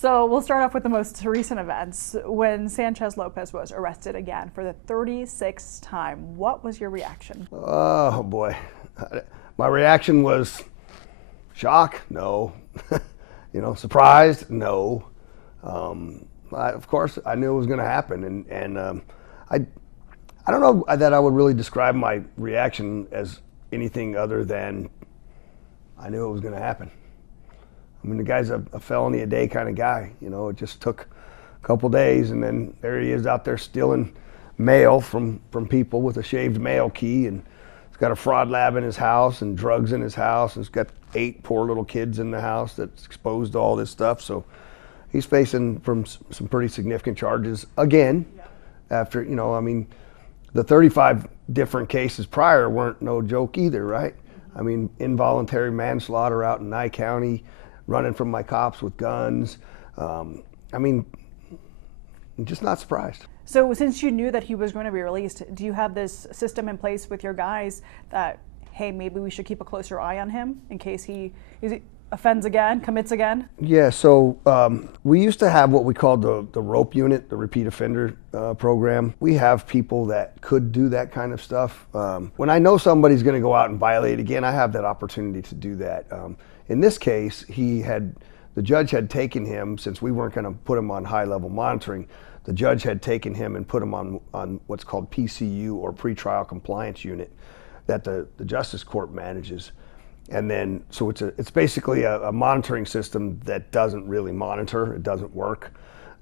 So we'll start off with the most recent events. When Sanchez-Lopez was arrested again for the 36th time, what was your reaction? Oh boy. My reaction was shock, no. Surprised, no. Of course, I knew it was going to happen, and I don't know that I would really describe my reaction as anything other than I knew it was going to happen. I mean, the guy's a felony a day kind of guy. It just took a couple days, and then there he is out there stealing mail from people with a shaved mail key, and he's got a fraud lab in his house and drugs in his house, and he's got 8 poor little kids in the house that's exposed to all this stuff. So he's facing from some pretty significant charges again. After, the 35 different cases prior weren't no joke either, right? I mean, involuntary manslaughter out in Nye County, running from my cops with guns. I'm just not surprised. So since you knew that he was going to be released, do you have this system in place with your guys that, hey, maybe we should keep a closer eye on him in case he offends again, commits again? Yeah, so we used to have what we called the ROPE unit, the repeat offender program. We have people that could do that kind of stuff. When I know somebody's going to go out and violate again, I have that opportunity to do that. In this case, the judge had taken him, since we weren't going to put him on high-level monitoring, the judge had taken him and put him on what's called PCU, or pretrial compliance unit, that the Justice Court manages. And then, so it's basically a monitoring system that doesn't really monitor, it doesn't work.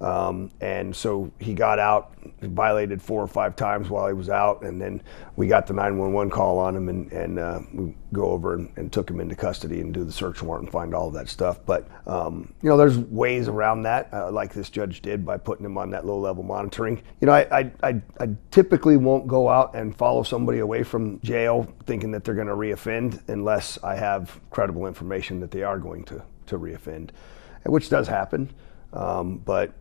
And so he got out, violated 4 or 5 times while he was out, and then we got the 911 call on him, and we go over and took him into custody and do the search warrant and find all of that stuff. But there's ways around that, like this judge did by putting him on that low-level monitoring. I typically won't go out and follow somebody away from jail thinking that they're going to reoffend unless I have credible information that they are going to reoffend, which does happen. But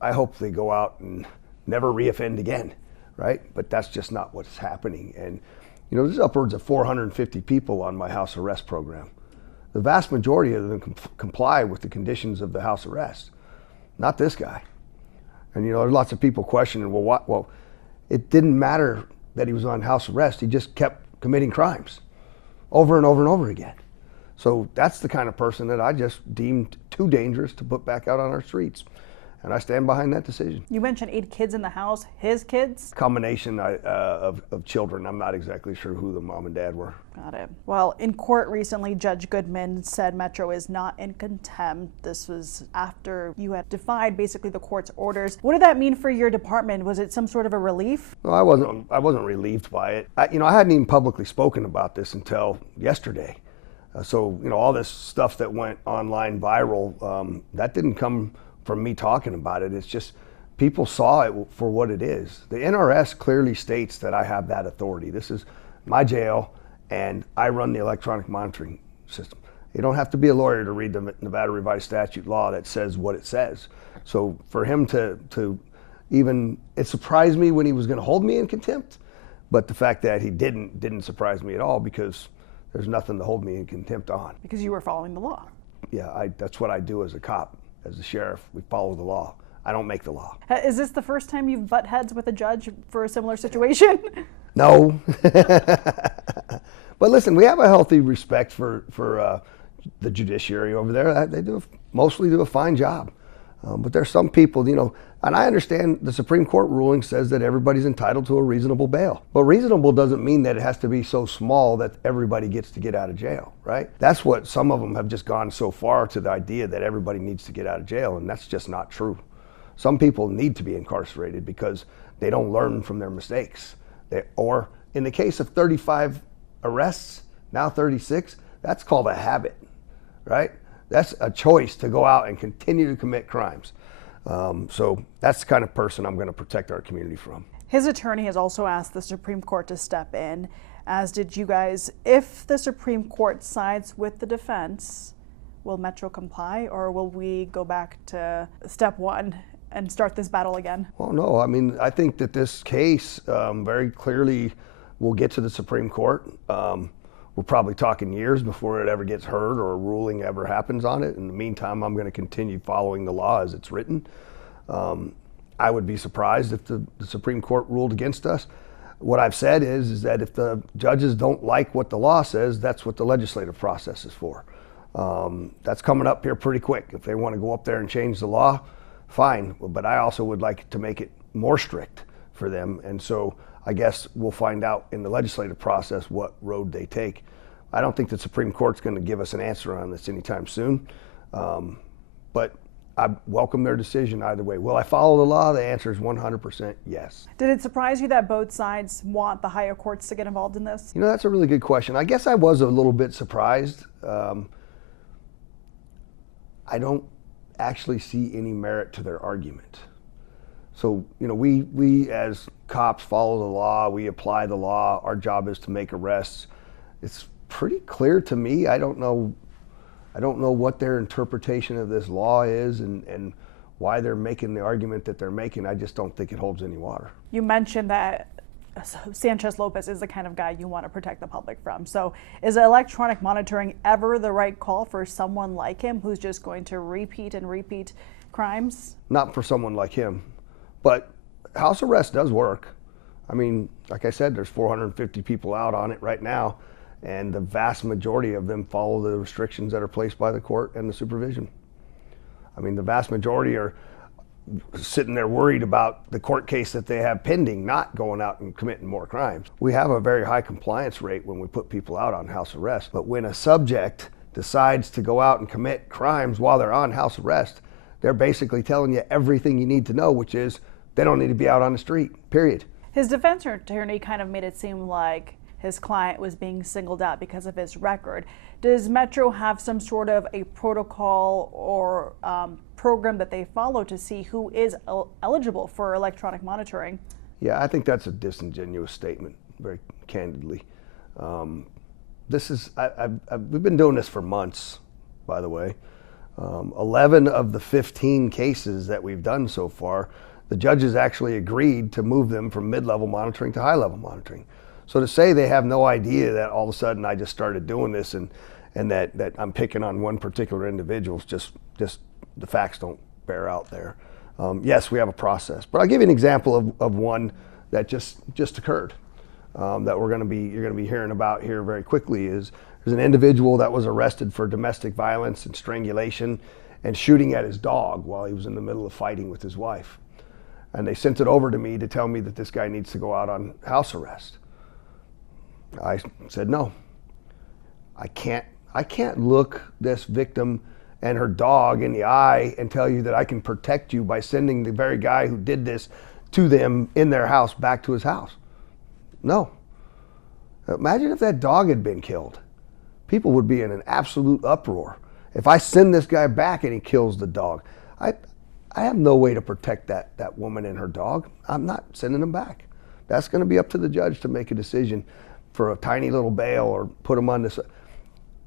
I hope they go out and never reoffend again, right? But that's just not what's happening. And, there's upwards of 450 people on my house arrest program. The vast majority of them comply with the conditions of the house arrest, not this guy. And, there's lots of people questioning, well, it didn't matter that he was on house arrest. He just kept committing crimes over and over and over again. So that's the kind of person that I just deemed too dangerous to put back out on our streets. And I stand behind that decision. You mentioned 8 kids in the house, his kids? Combination of children. I'm not exactly sure who the mom and dad were. Got it. Well, in court recently, Judge Goodman said Metro is not in contempt. This was after you had defied basically the court's orders. What did that mean for your department? Was it some sort of a relief? No, I wasn't relieved by it. I hadn't even publicly spoken about this until yesterday. So, all this stuff that went online viral, that didn't come from me talking about it. It's just people saw it for what it is. The NRS clearly states that I have that authority. This is my jail, and I run the electronic monitoring system. You don't have to be a lawyer to read the Nevada Revised Statute law that says what it says. So for him to even, it surprised me when he was going to hold me in contempt, but the fact that he didn't surprise me at all, because there's nothing to hold me in contempt on. Because you were following the law. Yeah, that's what I do as a cop, as a sheriff. We follow the law. I don't make the law. Is this the first time you've butt heads with a judge for a similar situation? No. But listen, we have a healthy respect for the judiciary over there. They mostly do a fine job. But there's some people, and I understand the Supreme Court ruling says that everybody's entitled to a reasonable bail. But reasonable doesn't mean that it has to be so small that everybody gets to get out of jail, right? That's what some of them have just gone so far to, the idea that everybody needs to get out of jail, and that's just not true. Some people need to be incarcerated because they don't learn from their mistakes. Or in the case of 35 arrests, now 36, that's called a habit, right? That's a choice to go out and continue to commit crimes. So that's the kind of person I'm going to protect our community from. His attorney has also asked the Supreme Court to step in, as did you guys. If the Supreme Court sides with the defense, will Metro comply, or will we go back to step 1 and start this battle again? Well, no. I think that this case very clearly will get to the Supreme Court. we're probably talking years before it ever gets heard or a ruling ever happens on it. In the meantime, I'm going to continue following the law as it's written. I would be surprised if the Supreme Court ruled against us. What I've said is that if the judges don't like what the law says, that's what the legislative process is for. That's coming up here pretty quick. If they want to go up there and change the law, fine. But I also would like to make it more strict for them. And so I guess we'll find out in the legislative process what road they take. I don't think the Supreme Court's going to give us an answer on this anytime soon. But I welcome their decision either way. Will I follow the law? The answer is 100% yes. Did it surprise you that both sides want the higher courts to get involved in this? You know, that's a really good question. I guess I was a little bit surprised. I don't actually see any merit to their argument. So, you know, we as cops follow the law, we apply the law, our job is to make arrests. It's pretty clear to me. I don't know what their interpretation of this law is and why they're making the argument that they're making. I just don't think it holds any water. You mentioned that Sanchez-Lopez is the kind of guy you want to protect the public from. So is electronic monitoring ever the right call for someone like him who's just going to repeat and repeat crimes? Not for someone like him. But house arrest does work. I mean, like I said, there's 450 people out on it right now, and the vast majority of them follow the restrictions that are placed by the court and the supervision. I mean, the vast majority are sitting there worried about the court case that they have pending, not going out and committing more crimes. We have a very high compliance rate when we put people out on house arrest, but when a subject decides to go out and commit crimes while they're on house arrest, they're basically telling you everything you need to know, which is they don't need to be out on the street, period. His defense attorney kind of made it seem like his client was being singled out because of his record. Does Metro have some sort of a protocol or program that they follow to see who is eligible for electronic monitoring? Yeah, I think that's a disingenuous statement, very candidly. We've been doing this for months, by the way. 11 of the 15 cases that we've done so far, the judges actually agreed to move them from mid-level monitoring to high-level monitoring. So to say they have no idea that all of a sudden I just started doing this and that I'm picking on one particular individual, just the facts don't bear out there. Yes, we have a process, but I'll give you an example of one that just occurred that you're going to be hearing about here very quickly. There's an individual that was arrested for domestic violence and strangulation and shooting at his dog while he was in the middle of fighting with his wife. And they sent it over to me to tell me that this guy needs to go out on house arrest. I said, no, I can't look this victim and her dog in the eye and tell you that I can protect you by sending the very guy who did this to them in their house back to his house. No. Imagine if that dog had been killed. People would be in an absolute uproar. If I send this guy back and he kills the dog, I have no way to protect that woman and her dog. I'm not sending them back. That's going to be up to the judge to make a decision for a tiny little bail or put them on this.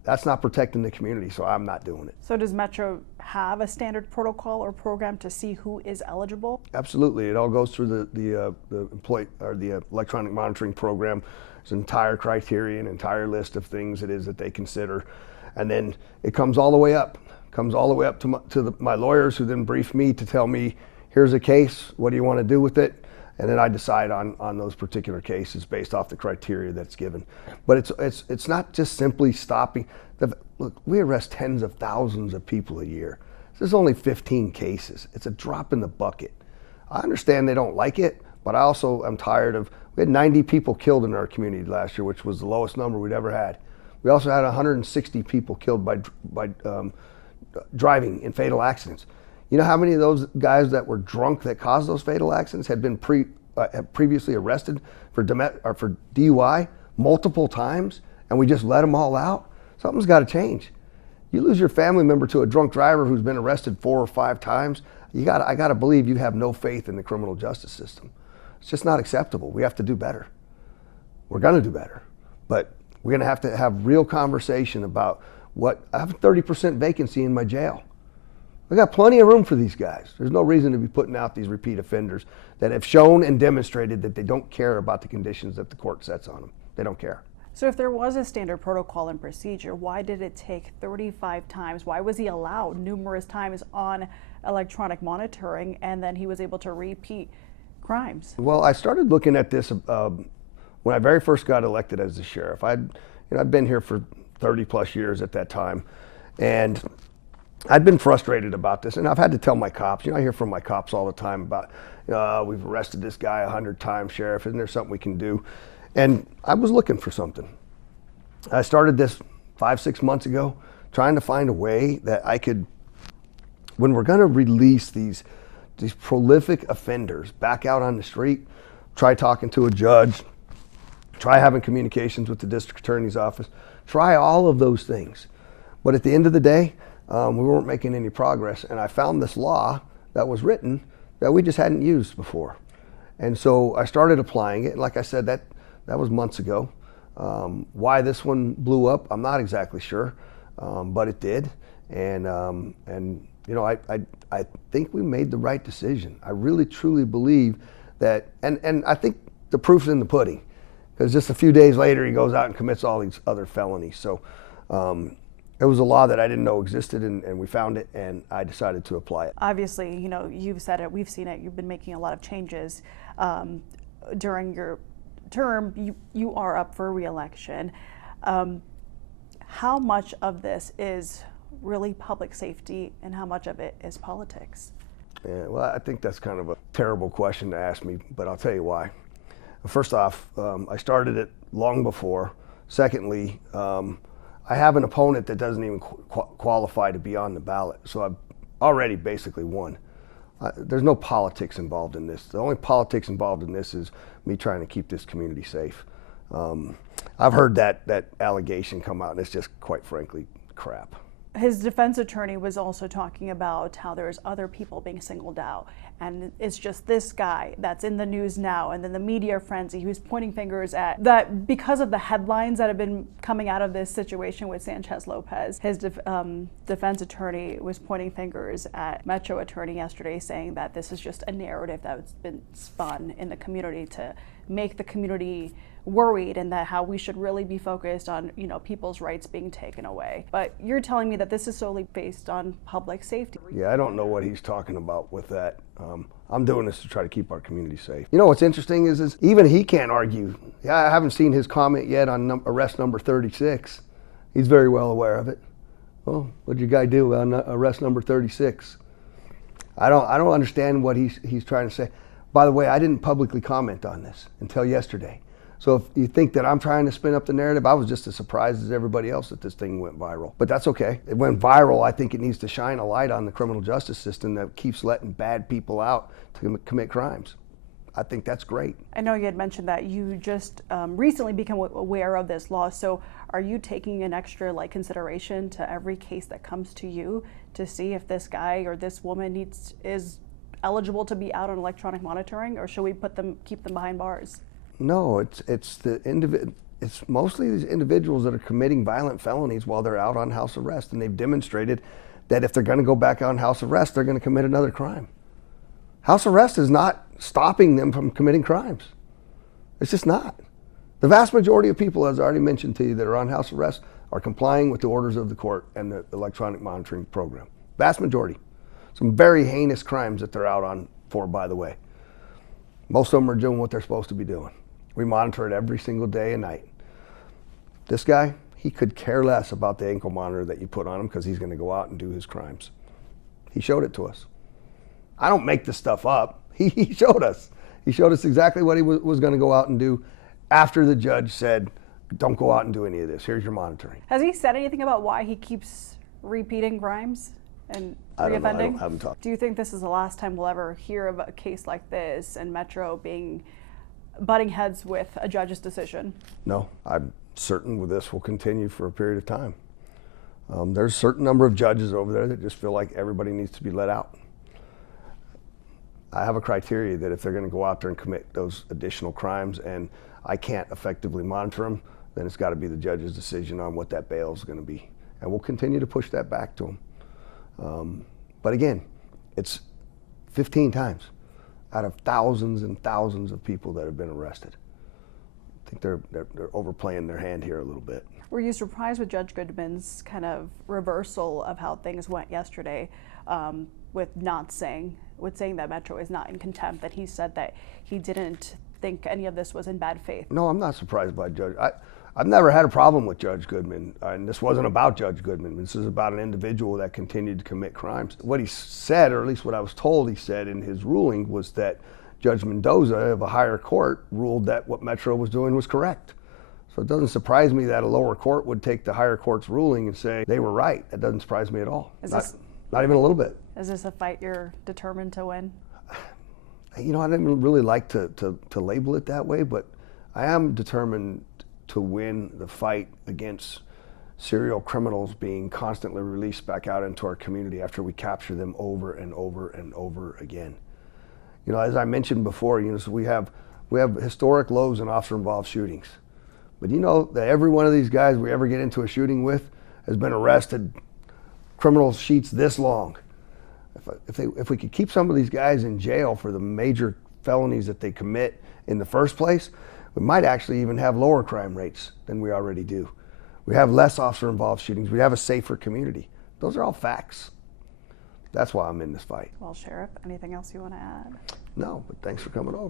That's not protecting the community, so I'm not doing it. So does Metro have a standard protocol or program to see who is eligible? Absolutely. It all goes through the electronic monitoring program. There's an entire criteria, an entire list of things it is that they consider. And then it comes all the way up. Comes all the way up to my lawyers, who then brief me to tell me, here's a case, what do you want to do with it? And then I decide on those particular cases based off the criteria that's given. But it's not just simply stopping. Look, we arrest tens of thousands of people a year. This is only 15 cases. It's a drop in the bucket. I understand they don't like it, but I also am tired of, we had 90 people killed in our community last year, which was the lowest number we'd ever had. We also had 160 people killed by driving in fatal accidents. You know how many of those guys that were drunk that caused those fatal accidents had been previously arrested for DUI multiple times, and we just let them all out? Something's got to change. You lose your family member to a drunk driver who's been arrested 4 or 5 times, I got to believe you have no faith in the criminal justice system. It's just not acceptable. We have to do better. We're going to do better, but we're going to have real conversation about I have a 30% vacancy in my jail. We got plenty of room for these guys. There's no reason to be putting out these repeat offenders that have shown and demonstrated that they don't care about the conditions that the court sets on them. They don't care. So if there was a standard protocol and procedure, why did it take 35 times? Why was he allowed numerous times on electronic monitoring and then he was able to repeat crimes? Well, I started looking at this when I very first got elected as the sheriff. I'd been here for 30 plus years at that time, and I'd been frustrated about this, and I've had to tell my cops. I hear from my cops all the time about, we've arrested this guy 100 times, Sheriff. Isn't there something we can do? And I was looking for something. I started this 5-6 months ago, trying to find a way that I could, when we're going to release these prolific offenders back out on the street, try talking to a judge, try having communications with the district attorney's office, try all of those things. But at the end of the day, we weren't making any progress. And I found this law that was written that we just hadn't used before. And so I started applying it. Like I said, that was months ago. Why this one blew up, I'm not exactly sure, but it did. And I think we made the right decision. I really truly believe that, and I think the proof's in the pudding, because just a few days later he goes out and commits all these other felonies. So it was a law that I didn't know existed, and we found it, and I decided to apply it. Obviously, you've said it, we've seen it, you've been making a lot of changes during your term. You are up for re-election. How much of this is really public safety and how much of it is politics? Yeah, well, I think that's kind of a terrible question to ask me, but I'll tell you why. First off, I started it long before. Secondly, I have an opponent that doesn't even qualify to be on the ballot, so I've already basically won. There's no politics involved in this. The only politics involved in this is me trying to keep this community safe. I've heard that allegation come out, and it's just, quite frankly, crap. His defense attorney was also talking about how there's other people being singled out, and it's just this guy that's in the news now, and then the media frenzy who's pointing fingers at that because of the headlines that have been coming out of this situation with Sanchez-Lopez. His defense attorney was pointing fingers at Metro attorney yesterday, saying that this is just a narrative that's been spun in the community to make the community worried, and that how we should really be focused on people's rights being taken away. But you're telling me that this is solely based on public safety. Yeah, I don't know what he's talking about with that. I'm doing this to try to keep our community safe. What's interesting is even he can't argue. Yeah, I haven't seen his comment yet on arrest number 36. He's very well aware of it. Well, what'd your guy do on arrest number 36? I don't understand what he's trying to say. By the way, I didn't publicly comment on this until yesterday. So if you think that I'm trying to spin up the narrative, I was just as surprised as everybody else that this thing went viral. But that's okay. It went viral. I think it needs to shine a light on the criminal justice system that keeps letting bad people out to commit crimes. I think that's great. I know you had mentioned that you just recently became aware of this law. So are you taking an extra consideration to every case that comes to you to see if this guy or this woman is eligible to be out on electronic monitoring, or should we keep them behind bars? No, it's mostly these individuals that are committing violent felonies while they're out on house arrest, and they've demonstrated that if they're going to go back on house arrest, they're going to commit another crime. House arrest is not stopping them from committing crimes. It's just not. The vast majority of people, as I already mentioned to you, that are on house arrest are complying with the orders of the court and the electronic monitoring program. Vast majority. Some very heinous crimes that they're out on for, by the way. Most of them are doing what they're supposed to be doing. We monitor it every single day and night. This guy, he could care less about the ankle monitor that you put on him because he's going to go out and do his crimes. He showed it to us. I don't make this stuff up. He showed us. He showed us exactly what he was going to go out and do after the judge said, don't go out and do any of this. Here's your monitoring. Has he said anything about why he keeps repeating crimes and reoffending? I haven't talked. Do you think this is the last time we'll ever hear of a case like this and Metro butting heads with a judge's decision? No, I'm certain this will continue for a period of time. There's a certain number of judges over there that just feel like everybody needs to be let out. I have a criteria that if they're going to go out there and commit those additional crimes and I can't effectively monitor them, then it's got to be the judge's decision on what that bail is going to be. And we'll continue to push that back to them. But again, it's 15 times out of thousands and thousands of people that have been arrested. I think they're overplaying their hand here a little bit. Were you surprised with Judge Goodman's kind of reversal of how things went yesterday, with saying that Metro is not in contempt, that he said that he didn't think any of this was in bad faith? No, I'm not surprised by Judge. I've never had a problem with Judge Goodman, and this wasn't about Judge Goodman. This is about an individual that continued to commit crimes. What he said, or at least what I was told he said in his ruling, was that Judge Mendoza of a higher court ruled that what Metro was doing was correct. So it doesn't surprise me that a lower court would take the higher court's ruling and say they were right. That doesn't surprise me at all. Not even a little bit. Is this a fight you're determined to win? You know, I didn't really like to label it that way, but I am determined to win the fight against serial criminals being constantly released back out into our community after we capture them over and over and over again. You know, as I mentioned before, you know, so we have historic lows in officer-involved shootings. But you know that every one of these guys we ever get into a shooting with has been arrested, criminal sheets this long. If we could keep some of these guys in jail for the major felonies that they commit in the first place, we might actually even have lower crime rates than we already do. We have less officer-involved shootings. We have a safer community. Those are all facts. That's why I'm in this fight. Well, Sheriff, anything else you want to add? No, but thanks for coming over.